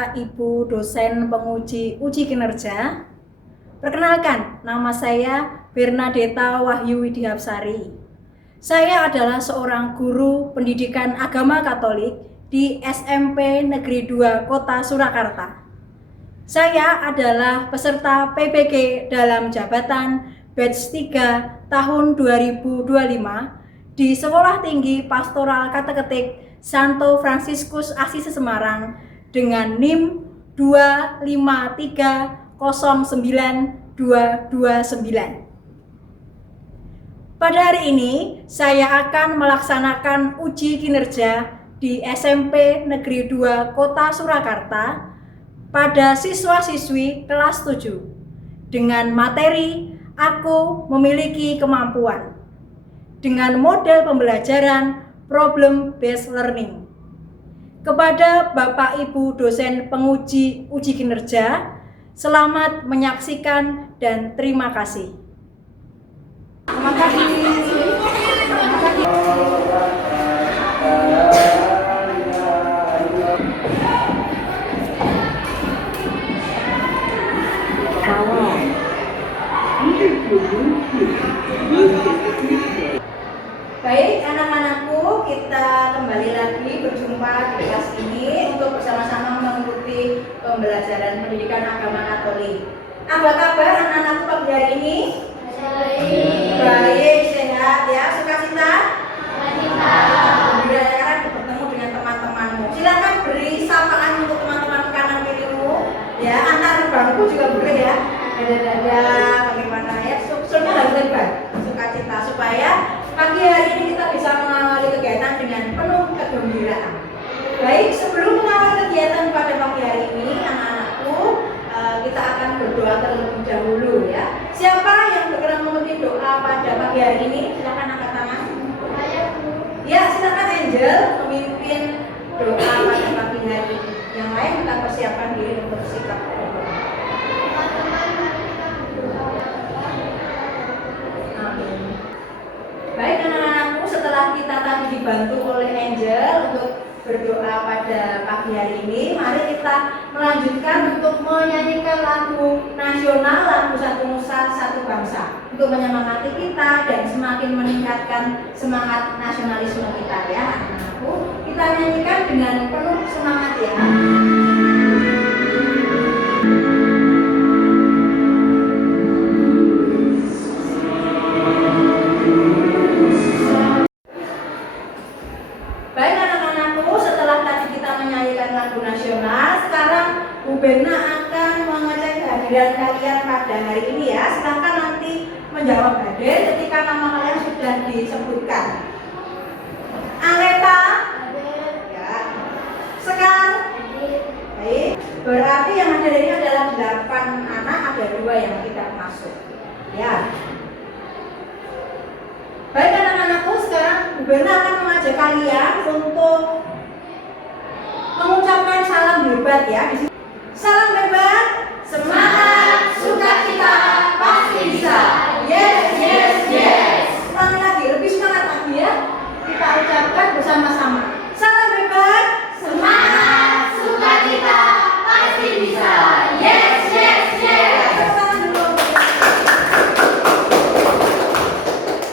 Bapak, Ibu, dosen penguji uji kinerja. Perkenalkan, nama saya Bernadetta Wahyu Widihapsari. Saya adalah seorang guru pendidikan agama Katolik di SMP Negeri 2 Kota Surakarta. Saya adalah peserta PPG dalam jabatan batch 3 tahun 2025 di Sekolah Tinggi Pastoral Kateketik Santo Fransiskus Assisi Semarang dengan NIM 253092229. Pada hari ini saya akan melaksanakan uji kinerja di SMP Negeri 2 Kota Surakarta pada siswa-siswi kelas 7 dengan materi Aku Memiliki Kemampuan dengan model pembelajaran Problem Based Learning. Kepada Bapak Ibu dosen penguji uji kinerja, selamat menyaksikan dan terima kasih. Terima kasih. Baik anak-anakku, kita kembali lagi berjumpa di kelas ini untuk bersama-sama mengikuti pembelajaran pendidikan agama Katolik. Apa kabar anak-anakku pagi hari ini? Baik, sehat ya, sukacita? Gembira ya, bertemu dengan teman-temanmu. Silakan beri sapaan untuk teman-teman kanan kirimu ya, antar bangku juga boleh ya. Dada-dada, bagaimana ya? Susunnya harus lebar, sukacita supaya pagi hari ini kita bisa mengawali kegiatan dengan penuh kegembiraan. Baik, sebelum mengawali kegiatan pada pagi hari ini, anak-anakku, kita akan berdoa terlebih dahulu ya. Siapa yang berkenan memimpin doa pada pagi hari ini? Silakan angkat tangan. Ya, silakan Angel memimpin doa pada pagi hari ini. Yang lain kita persiapkan diri untuk sikap berdoa. Amin. Baik anak-anakku, setelah kita tadi dibantu oleh Angel untuk berdoa pada pagi hari ini, mari kita melanjutkan untuk menyanyikan lagu nasional, lagu Satu Nusa Satu Bangsa, untuk menyemangati kita dan semakin meningkatkan semangat nasionalisme kita ya anak-anakku. Kita nyanyikan dengan penuh semangat ya. Berna akan mengecek kehadiran kalian pada hari ini ya. Silahkan nanti menjawab hadir ketika nama kalian sudah disebutkan. Aleta ya. Sekar baik. Berarti yang hadir ini adalah 8 anak, ada 2 yang tidak masuk ya. Baik anak-anakku, sekarang Bu Berna akan mengajak kalian untuk mengucapkan salam hebat ya. Salam hebat, semangat, sukacita, pasti bisa. Yes, yes, yes. Ulangi lagi, lebih semangat lagi ya. Kita ucapkan bersama-sama. Salam hebat, semangat, sukacita, pasti bisa. Yes, yes, yes.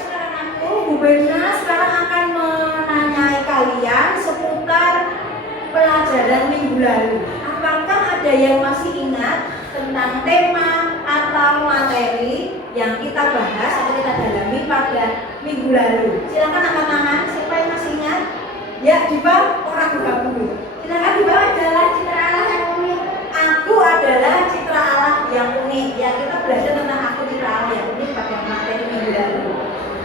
Anak-anakku, Bu Berna sekarang akan menanyai kalian seputar pelajaran minggu lalu. Apakah ada yang masih ingat tentang tema atau materi yang kita bahas atau kita dalami pada minggu lalu? Silakan angkat tangan, siapa yang masih ingat? Ya, di bawah orang buka buku. Silakan, di bawah adalah citra Allah yang unik. Aku adalah citra Allah yang unik. Ya, kita belajar tentang aku citra Allah yang unik pada materi minggu lalu.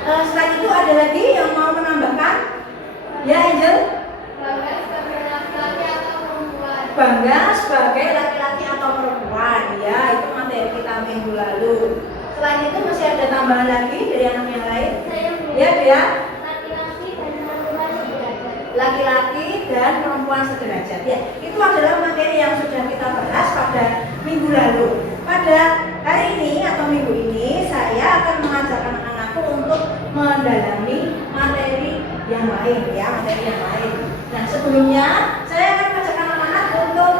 Setelah itu ada lagi yang mau menambahkan? Ya, Angel? Bangga sebagai laki-laki atau perempuan ya, itu materi kita minggu lalu. Selain itu masih ada tambahan lagi dari anak yang lain? Ya dia laki-laki dan perempuan sederajat ya. Itu adalah materi yang sudah kita bahas pada minggu lalu. Pada hari ini atau minggu ini saya akan mengajak anak-anakku untuk mendalami materi yang lain ya, materi yang lain. Nah sebelumnya saya akan mengajak anak-anak untuk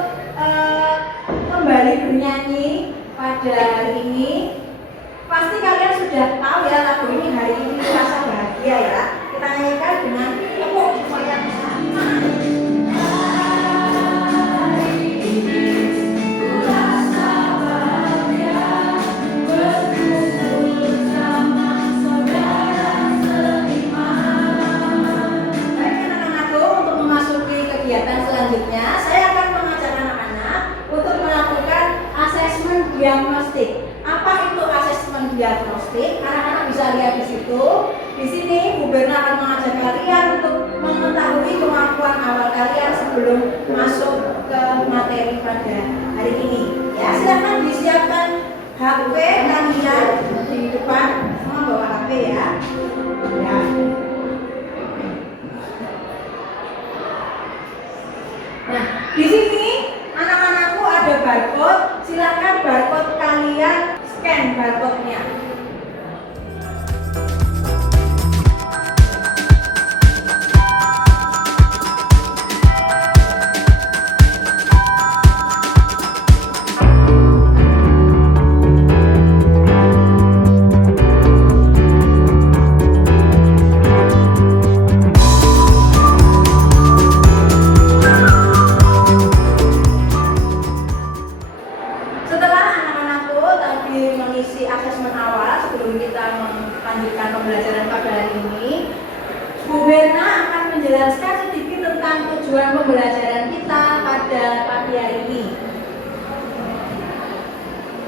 diagnostik. Anak-anak bisa lihat di situ. Di sini Bu Berna akan mengajak kalian untuk mengetahui kemampuan awal kalian sebelum masuk ke materi pada hari ini. Ya, silakan disiapkan HP kalian di depan, semua bawa HP ya. Ya. Nah, di sini anak-anakku ada barcode. Silakan barcode kalian scan barcode-nya. Pembelajaran pada hari ini, Bu Berna akan menjelaskan sedikit tentang tujuan pembelajaran kita pada pagi hari ini.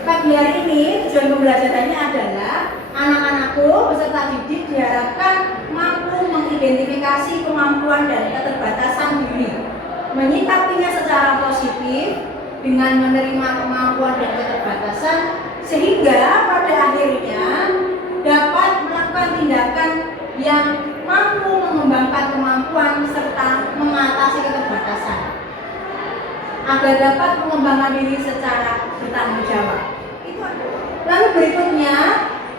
Pagi hari ini tujuan pembelajarannya adalah anak-anakku peserta didik diharapkan mampu mengidentifikasi kemampuan dan keterbatasan diri, menyikapinya secara positif dengan menerima kemampuan dan keterbatasan, sehingga pada akhirnya dapat melakukan tindakan yang mampu mengembangkan kemampuan serta mengatasi keterbatasan agar dapat mengembangkan diri secara bertanggung jawab. Lalu berikutnya,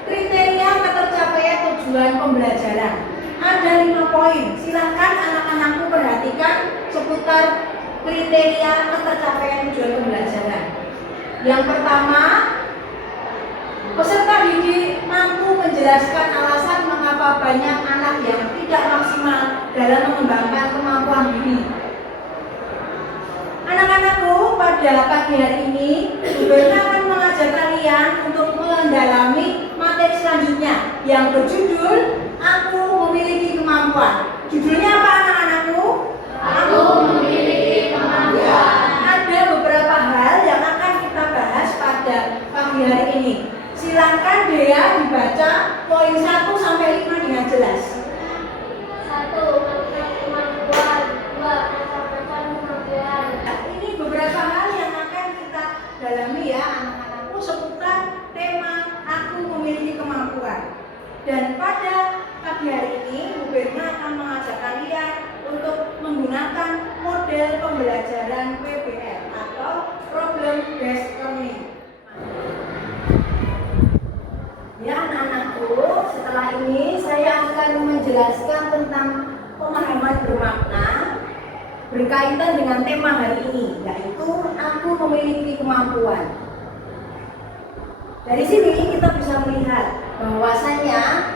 kriteria ketercapaian tujuan pembelajaran. Ada 5 poin. Silakan anak-anakku perhatikan seputar kriteria ketercapaian tujuan pembelajaran. Yang pertama, peserta didik mampu menjelaskan alasan mengapa banyak anak yang tidak maksimal dalam mengembangkan kemampuan diri. Anak-anakku, pada pagi hari ini, Bu Berna akan mengajak kalian untuk mendalami materi selanjutnya yang berjudul Aku Memiliki Kemampuan. Judulnya apa anak-anakku? Aku memiliki kemampuan. Ada beberapa hal yang akan kita bahas pada pagi hari ini. Silakan Dea dibaca poin 1 sampai 5 dengan jelas. 1. Kemampuan. 2. Keterbatasan kemampuan. Ini beberapa hal yang akan kita dalami ya anak-anakku seputar tema Aku Memiliki Kemampuan. Dan pada pagi hari ini Bu Berna akan mengajak kalian untuk menggunakan model pembelajaran PBL atau Problem Based Learning. Ya anak-anakku, setelah ini saya akan menjelaskan tentang pemahaman bermakna berkaitan dengan tema hari ini, yaitu Aku Memiliki Kemampuan. Dari sini kita bisa melihat bahwasanya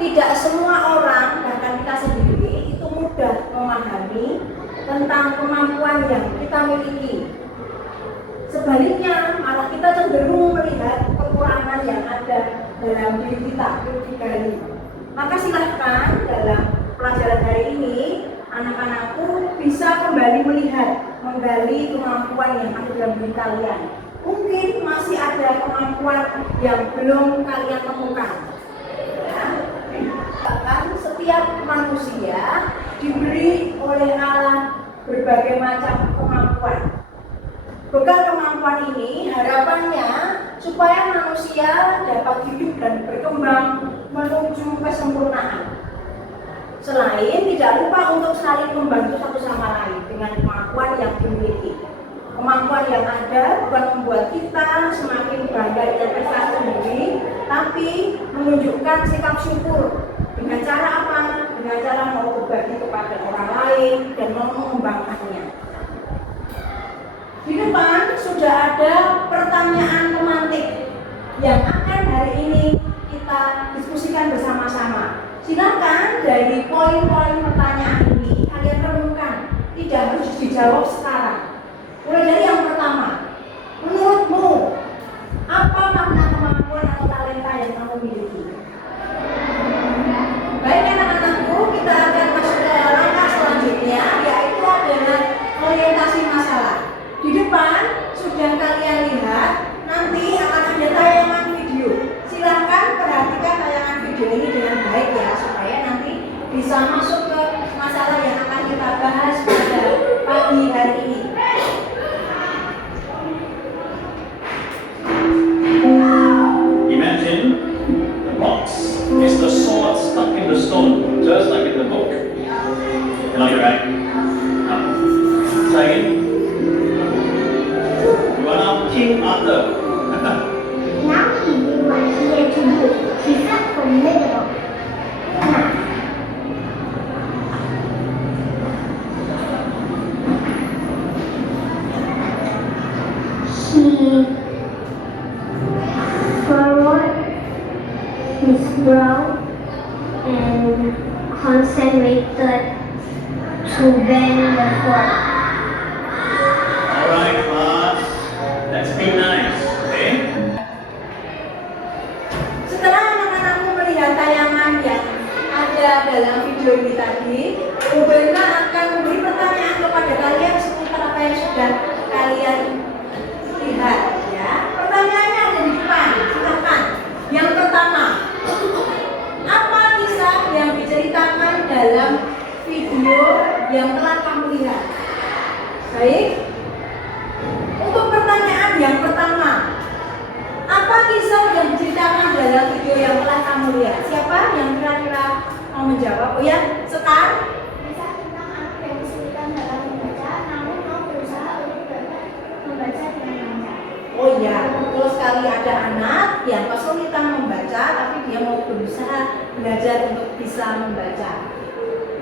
tidak semua orang, bahkan kita sendiri, itu mudah memahami tentang kemampuan yang kita miliki. Sebaliknya, malah kita cenderung melihat kekurangan yang ada dalam diri kita, digali. Maka silahkan dalam pelajaran hari ini, anak-anakku bisa kembali melihat, menggali kemampuan yang ada dalam diri kalian. Mungkin masih ada kemampuan yang belum kalian temukan. Ya. Bahkan setiap manusia diberi oleh Allah berbagai macam kemampuan. Bekal kemampuan ini harapannya supaya manusia dapat hidup dan berkembang menuju kesempurnaan. Selain tidak lupa untuk saling membantu satu sama lain dengan kemampuan yang dimiliki. Kemampuan yang ada bukan membuat kita semakin bangga dengan prestasi diri, tapi menunjukkan sikap syukur. Dengan cara apa? Dengan cara mau berbagi kepada orang lain dan mau mengembangkannya. Di depan sudah ada pertanyaan pemantik yang akan hari ini kita diskusikan bersama-sama. Silakan dari poin-poin pertanyaan ini kalian renungkan, tidak harus dijawab sekarang. Mulai dari yang pertama, menurutmu apa makna kemampuan atau talenta yang kamu miliki? Baik anak-anakku, kita akan masuk ke langkah selanjutnya, yaitu adalah orientasi masalah. Di depan sudah kalian lihat, nanti akan ada tayangan video. Silahkan King Arthur. 哪里有晚些之路，其实很那个。He followed his brow and concentrated to bend the fort. Alright, class. Let's be nice, okay? Setelah anak-anakku melihat tayangan yang ada dalam video ini tadi, Bu Berna akan memberi pertanyaan kepada kalian seputar apa yang sudah kalian lihat. Ya, pertanyaannya ada di depan. Silakan. Yang pertama, apa kisah yang diceritakan dalam video yang telah kamu lihat? Baik. Untuk pertanyaan yang pertama, apa kisah yang diceritakan dalam video yang telah kamu lihat? Siapa yang kira-kira mau menjawab? Oh ya, Sekar. Kisah tentang anak yang kesulitan dalam membaca, namun mau berusaha untuk dapat membaca dengan lancar. Oh ya, betul sekali, ada anak yang kesulitan membaca, tapi dia mau berusaha belajar untuk bisa membaca.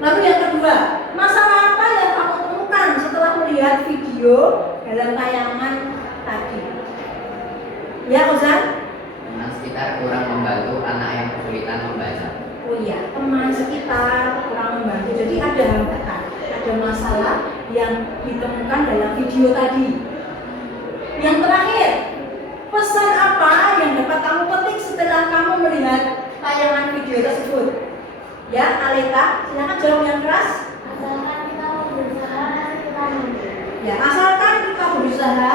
Lalu yang kedua, masalah apa yang kamu temukan setelah melihat video dalam tayangan tadi? Ya, Ozan? Teman sekitar kurang membantu anak yang kesulitan membaca. Oh iya, teman sekitar kurang membantu. Jadi ada hambatan, ada masalah yang ditemukan dalam video tadi. Yang terakhir, pesan apa yang dapat kamu petik setelah kamu melihat tayangan video tersebut? Ya, Aleta, silakan jawab yang keras. Asalkan kita mau berusaha, kita mampu. Ya, asalkan kita berusaha,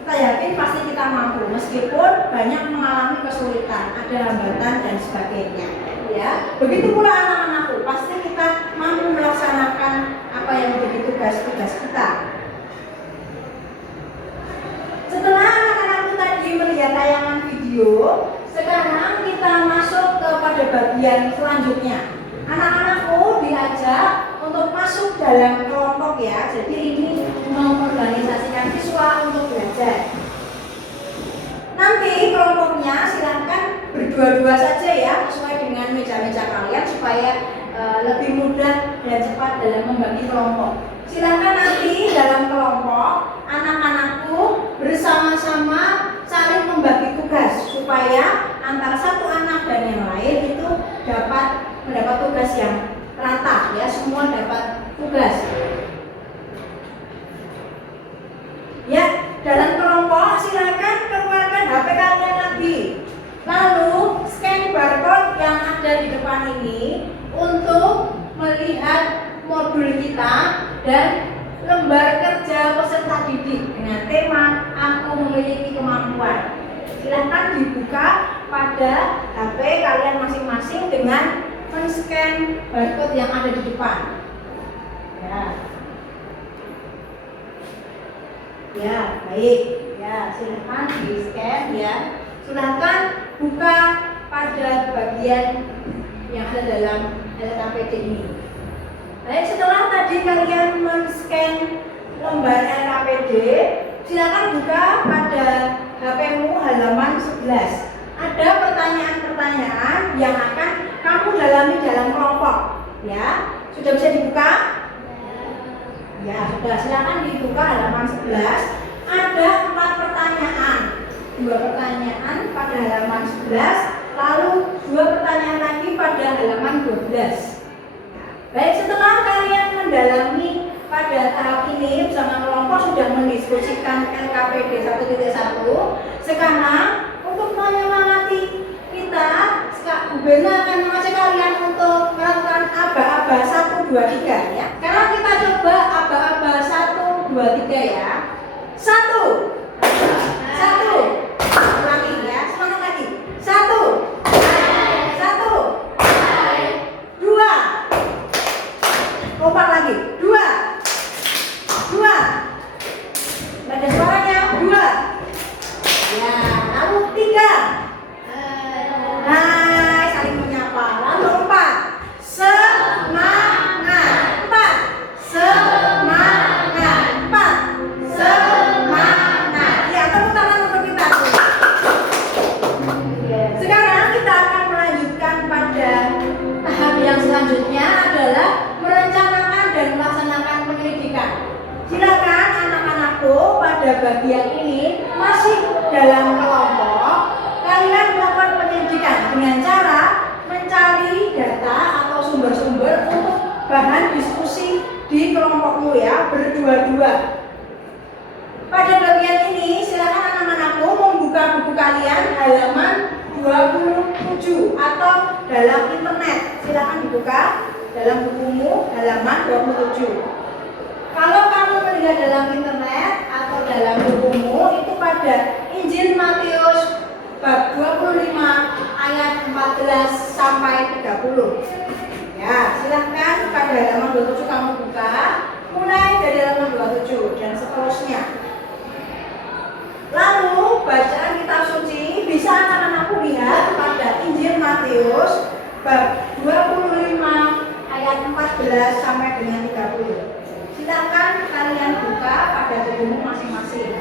kita yakin pasti kita mampu. Meskipun banyak mengalami kesulitan, ada hambatan dan sebagainya. Ya, begitu pula anak-anakku, pasti kita mampu melaksanakan apa yang menjadi tugas-tugas kita. Setelah anak-anakku tadi melihat tayangan video, sekarang kita masuk kepada bagian selanjutnya. Anak-anakku diajak untuk masuk dalam kelompok ya. Jadi ini mengorganisasikan siswa untuk belajar. Nanti kelompoknya silahkan berdua-dua saja ya, sesuai dengan meja-meja kalian supaya lebih mudah dan cepat dalam membagi kelompok. Silakan nanti dalam kelompok anak-anakku bersama-sama saling membagi tugas supaya antara satu anak dan yang lain itu dapat mendapat tugas yang rata ya, semua dapat tugas. Ya, dalam kelompok silakan keluarkan HP kalian lagi. Lalu scan barcode yang ada di depan ini untuk melihat modul kita dan lembar kerja peserta didik dengan tema Aku Memiliki Kemampuan. Silahkan dibuka pada HP kalian masing-masing dengan men-scan barcode yang ada di depan. Ya, baik. Ya, silahkan di-scan ya. Silahkan buka pada bagian yang ada dalam LKPD ini. Baik, setelah tadi kalian men-scan lembar LKPD, silakan buka pada HP-mu halaman 11. Ada pertanyaan-pertanyaan yang akan kamu dalami dalam kelompok. Ya, sudah bisa dibuka? Ya, sudah. Silakan dibuka halaman 11. Ada 4 pertanyaan. 2 pertanyaan pada halaman 11, lalu 2 pertanyaan lagi pada halaman 12. Baik, setelah kalian mendalami pada tahap ini bersama kelompok sudah mendiskusikan LKPD 1.1, sekarang untuk menyemangati kita, Bu Berna akan mengajak kalian untuk melakukan aba-aba 1, 2, 3 ya. Sekarang kita coba aba-aba 1, 2, 3 ya. 1. Lagi ya, semangat lagi. 1. 2. Kompak lagi. 2. Ada suaranya. 2. Ya, lalu 3. Nah, saling menyapa. Lalu 4. Semangat. 4. Semangat. 4. Semangat. bagian ini masih dalam kelompok, kalian melakukan penyelidikan dengan cara mencari data atau sumber-sumber untuk bahan diskusi di kelompokmu ya, berdua-dua. Pada bagian ini silakan anak-anakku membuka buku kalian halaman 27 atau dalam internet. Silakan dibuka dalam bukumu halaman 27. Kalau kamu melihat dalam internet atau dalam bukumu itu pada Injil Matius bab 25 ayat 14 sampai 30. Ya, silahkan pada halaman 27 kamu buka, mulai dari halaman 27 dan seterusnya. Lalu bacaan kitab suci bisa anak-anakku lihat pada Injil Matius bab 25 ayat 14 sampai dengan 30. Silakan kalian buka pada bukumu masing-masing.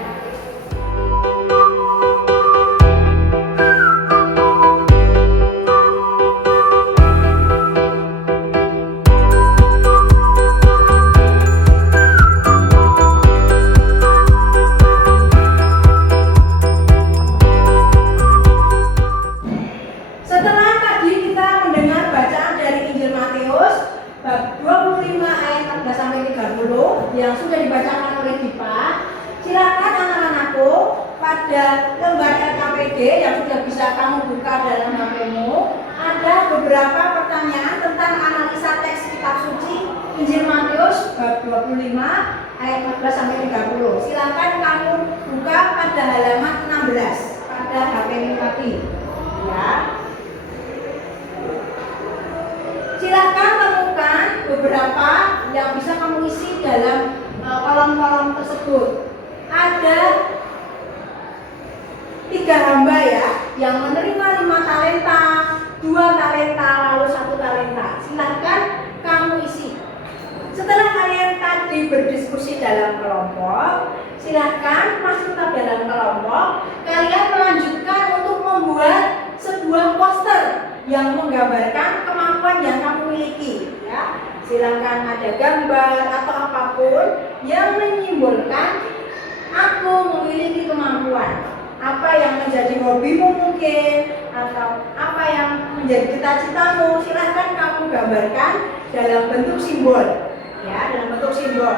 Setelah tadi kita mendengar bacaan dari Injil Matius bab 25 ayat 14 sampai 30 yang sudah dibacakan oleh Dipa, silakan anak-anakku pada lembar LKPD yang sudah bisa kamu buka dalam HP-mu, ada beberapa pertanyaan tentang analisa teks kitab suci Injil Matius bab 25 ayat 14 sampai 30. Silakan kamu buka pada halaman 16 pada HP-mu tadi. Ya. Silakan temukan beberapa yang bisa kamu isi dalam kolom-kolom tersebut. Ada 3 hamba ya yang menerima 5 talenta, 2 talenta, lalu 1 talenta. Silakan kamu isi. Setelah kalian tadi berdiskusi dalam kelompok, silakan masih tetap dalam kelompok, kalian melanjutkan untuk membuat sebuah poster yang menggambarkan kemampuan yang kamu miliki ya. Silakan ada gambar atau apapun yang menyimbolkan aku memiliki kemampuan. Apa yang menjadi hobimu mungkin atau apa yang menjadi cita-citamu, silahkan kamu gambarkan dalam bentuk simbol ya, dalam bentuk simbol.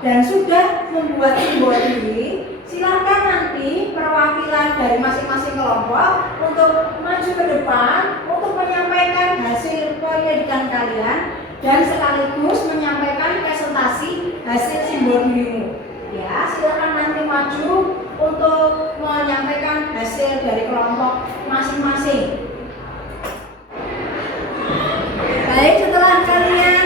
Dan sudah membuat simbol ini, silakan nanti perwakilan dari masing-masing kelompok untuk maju ke depan untuk menyampaikan hasil penyelidikan kalian dan sekaligus menyampaikan presentasi hasil simbol dirimu. Ya, silakan nanti maju untuk menyampaikan hasil dari kelompok masing-masing. Baik, setelah kalian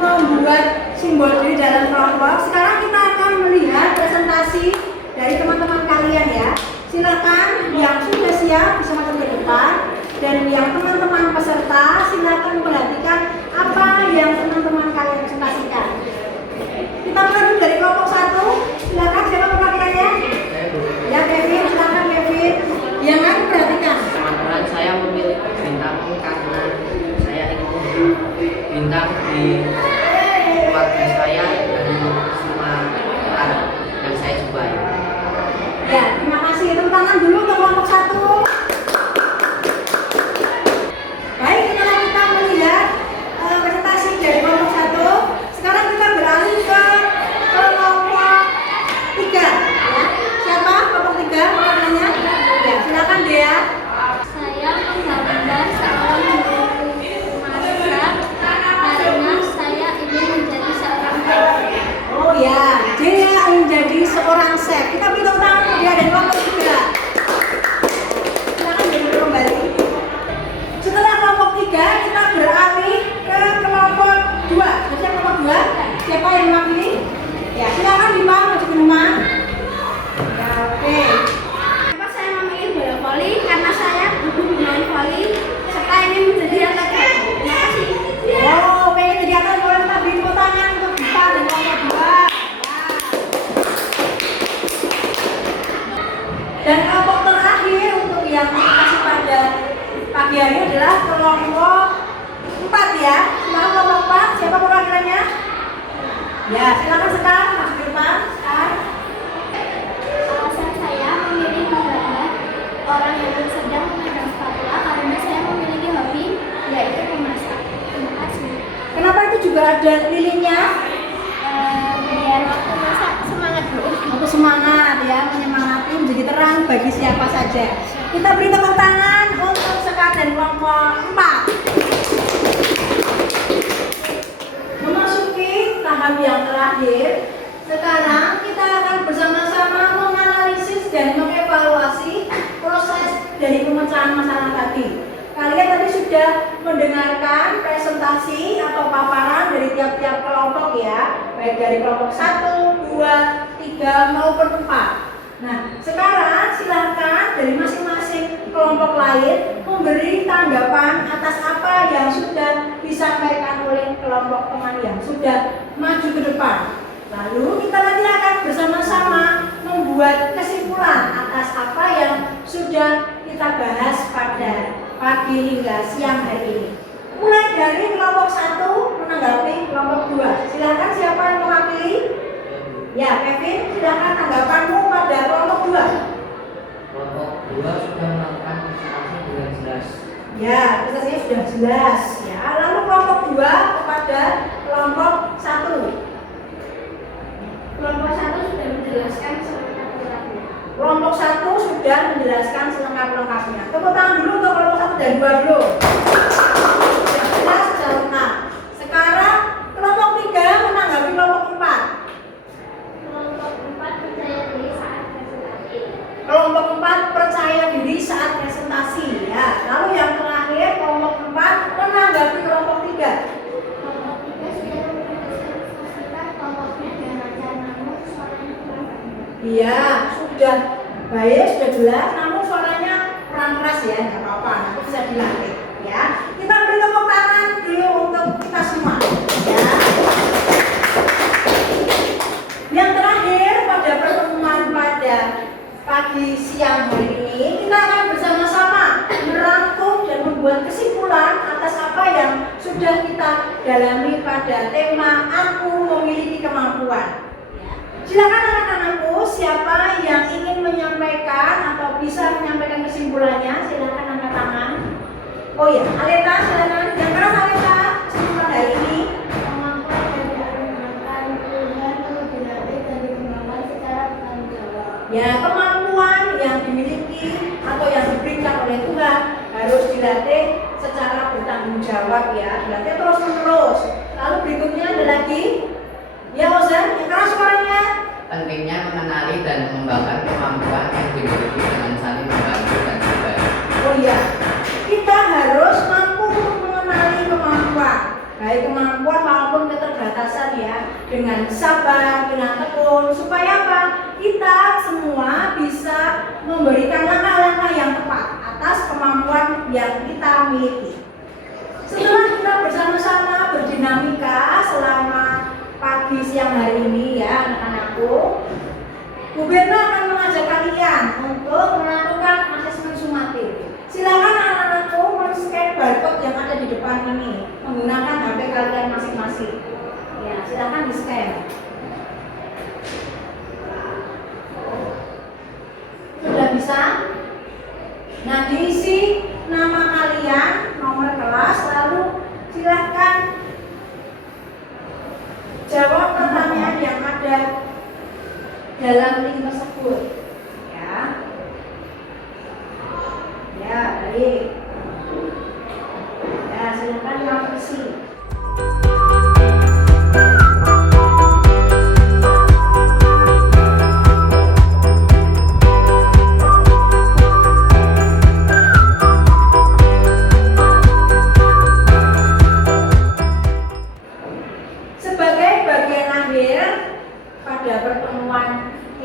membuat simbol diri dalam kelompok, sekarang kita akan melihat presentasi dari teman-teman kalian ya. Silakan yang sudah siap bisa maju ke depan, dan yang teman-teman peserta silakan perhatikan apa yang teman-teman kalian presentasikan. Kita mulai dari kelompok 1. Silakan siapa perwakilannya? Ya, Kevin, silakan Kevin. Yang kan perhatikan. Teman-teman, saya memilih bintang karena saya ingin bintang di keluarga saya dan semua orang yang saya sukai. Ya, terima kasih. Tepuk tangan dulu untuk kelompok 1. Baik, setelah kita melihat presentasi dari kelompok 1, sekarang kita beralih ke kelompok 3. Ya, siapa kelompok 3 perwakilannya? Ya, silakan Dea. Saya menggambar seorang guru masak karena saya Ya, silakan sekarang Mas Firman. Alasan saya memilih menggambar orang yang sedang memegang spatula karena saya memiliki hobi yaitu memasak. Terima kasih. Kenapa itu juga ada lilinnya? Biar waktu masak semangat Bu. Untuk semangat ya, menyemangati menjadi terang bagi siapa saja. Kita beri tepuk tangan untuk Sekar dan kelompok 4. Memasuki tahap yang terakhir, sekarang kita akan bersama-sama menganalisis dan mengevaluasi proses dari pemecahan masalah tadi. Kalian tadi sudah mendengarkan presentasi atau paparan dari tiap-tiap kelompok ya, baik dari kelompok 1, 2, 3 maupun 4. Nah, sekarang silahkan dari masing-masing kelompok lain memberi tanggapan atas apa yang sudah disampaikan oleh kelompok teman yang sudah maju ke depan. Lalu kita nanti akan bersama-sama membuat kesimpulan atas apa yang sudah kita bahas pada pagi hingga siang hari ini. Mulai dari kelompok 1 menanggapi kelompok 2. Silakan siapa yang mewakili? Ya, Kevin, silakan tanggapanmu pada kelompok 2. Kelompok 2 sudah melakukan presentasi dengan jelas. Ya, presentasinya sudah jelas ya. Lalu kelompok 2 kepada kelompok 1. Kelompok 1 sudah menjelaskan selengkap-lengkapnya. Kelompok 1 sudah menjelaskan selengkap-lengkapnya. Tepuk tangan dulu untuk kelompok 1 dan 2 dulu. Sudah jelas, sudah lengkap. Sekarang kelompok 3 menanggapi kelompok 4. Kelompok 4 percaya diri saat presentasi. Kelompok 4 percaya diri saat presentasi ya. Lalu yang terakhir kelompok 4 menanggapi kelompok 3. Kelompok 3 sudah mempresentasikan kelompoknya dengan lancar namun suaranya kurang bagus. Iya, sudah baik, sudah jelas, namun suaranya kurang keras ya, nggak apa-apa, nanti bisa dilatih ya. Kita beri tepuk tangan dulu untuk kita semua ya. Yang terakhir pada pertemuan pada pagi siang hari ini, kita akan bersama-sama merangkum dan membuat kesimpulan atas apa yang sudah kita dalami pada tema Aku Memiliki Kemampuan. Silakan anak-anakku, siapa yang ingin menyampaikan atau bisa menyampaikan kesimpulannya, silakan angkat tangan. Oh ya, Aleta, silakan. Yang keras Aleta, kesimpulan hari ini. Kemampuan yang dianugerahkan Tuhan perlu dilatih dan dikembangkan secara bertanggung jawab. Ya, kemampuan yang dimiliki atau yang diberikan oleh Tuhan harus dilatih secara bertanggung jawab ya, dilatih terus-menerus. Lalu berikutnya ada lagi. Ya, Ozan, yang keras suaranya. Pentingnya mengenali dan mengembangkan kemampuan yang dimiliki dengan saling membantu dan berbagi. Oh iya, kita harus mampu untuk mengenali kemampuan, baik kemampuan maupun keterbatasan ya, dengan sabar, dengan tekun, supaya apa? Kita semua bisa memberikan langkah-langkah yang tepat atas kemampuan yang kita miliki. Setelah kita bersama-sama berdinamika selama pagi siang hari ini ya anak-anakku, Bu Berna akan mengajak kalian untuk melakukan asesmen sumatif. Silakan anak-anakku men-scan barcode yang ada di depan ini menggunakan HP kalian masing-masing. Ya, silakan di-scan. Sudah bisa? Nah, diisi nama kalian, nomor kelas, lalu silahkan jawab pertanyaan yang ada dalam link tersebut. Ya. Ya, baik. Ya, silakan mengisi.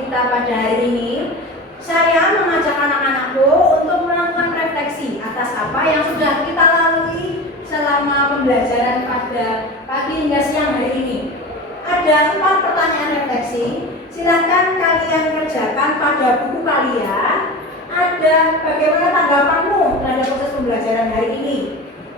Pada hari ini, saya mengajak anak-anakku untuk melakukan refleksi atas apa yang sudah kita lalui selama pembelajaran pada pagi hingga siang hari ini. Ada 4 pertanyaan refleksi. Silakan kalian kerjakan pada buku kalian. Ada bagaimana tanggapanmu terhadap proses pembelajaran hari ini.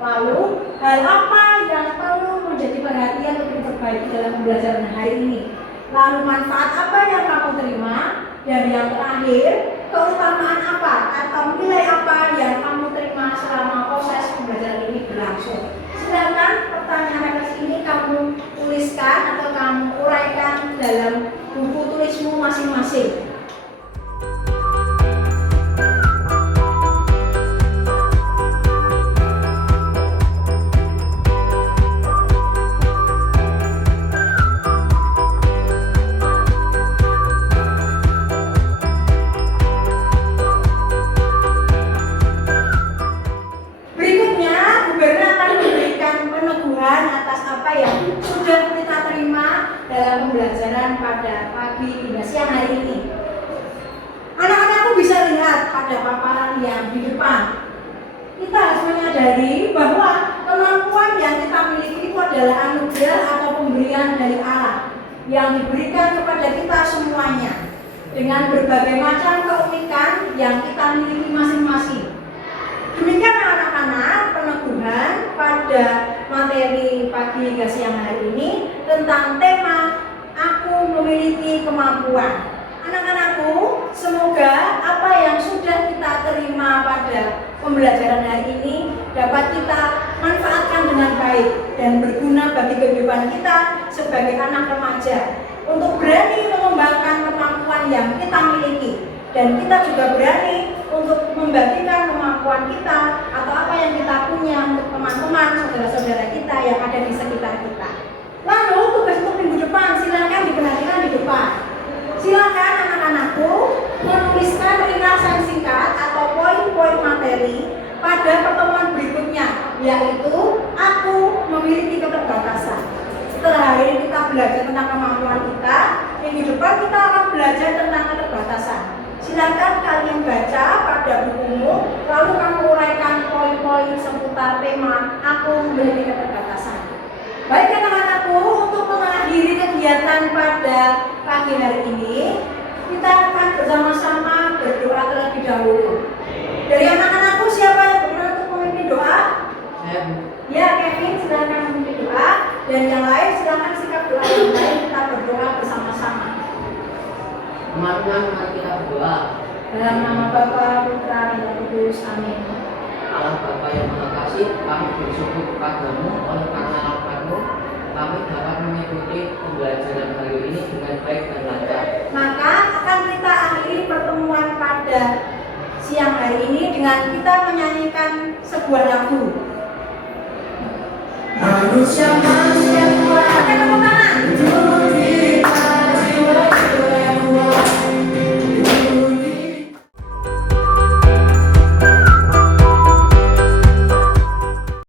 Lalu hal apa yang perlu menjadi perhatian untuk perbaiki dalam pembelajaran hari ini. Lalu manfaat apa yang kamu terima? Dan yang terakhir, keutamaan apa atau nilai apa yang kamu terima selama proses pembelajaran ini berlangsung? Silakan pertanyaan atas ini kamu tuliskan atau kamu uraikan dalam buku tulismu masing-masing. Pembelajaran pada pagi hingga siang hari ini. Anak-anakku bisa lihat pada paparan yang di depan. Kita harus menyadari bahwa kemampuan yang kita miliki itu adalah anugerah atau pemberian dari Allah yang diberikan kepada kita semuanya dengan berbagai macam keunikan yang kita miliki masing-masing. Demikian anak-anak peneguhan pada materi pagi hingga siang hari ini tentang tema Aku memiliki kemampuan. Anak-anakku, semoga apa yang sudah kita terima pada pembelajaran hari ini dapat kita manfaatkan dengan baik dan berguna bagi kehidupan kita sebagai anak remaja untuk berani mengembangkan kemampuan yang kita miliki, dan kita juga berani untuk membagikan kemampuan kita atau apa yang kita punya untuk teman-teman, saudara-saudara kita yang ada di sekitar kita. Lalu tugas untuk minggu depan silakan diperhatikan di depan. Silakan anak-anakku menuliskan ringkasan singkat atau poin-poin materi pada pertemuan berikutnya, yaitu aku memiliki keterbatasan. Setelah hari ini kita belajar tentang kemampuan kita, minggu depan kita akan belajar tentang keterbatasan. Silakan kalian baca pada bukumu, lalu kamu uraikan poin-poin seputar tema aku memiliki keterbatasan. Baik anak-anakku, untuk mengakhiri kegiatan pada pagi hari ini, kita akan bersama-sama berdoa terlebih dahulu. Dari anak-anakku, siapa yang berkenan untuk memimpin doa? Saya. Ya, Kevin, silakan memimpin doa. Dan yang lain silakan sikap doa yang lain, kita berdoa bersama-sama. Teman-teman, mari kita berdoa. Dalam nama Bapa, Putra, dan Roh Kudus. Amin. Allah Bapa yang Maha Kasih, kami bersyukur kepadamu oleh karena rahmat-Mu kami dapat mengikuti pembelajaran hari ini dengan baik dan lancar. Maka akan kita akhiri pertemuan pada siang hari ini dengan kita menyanyikan sebuah lagu. Manusia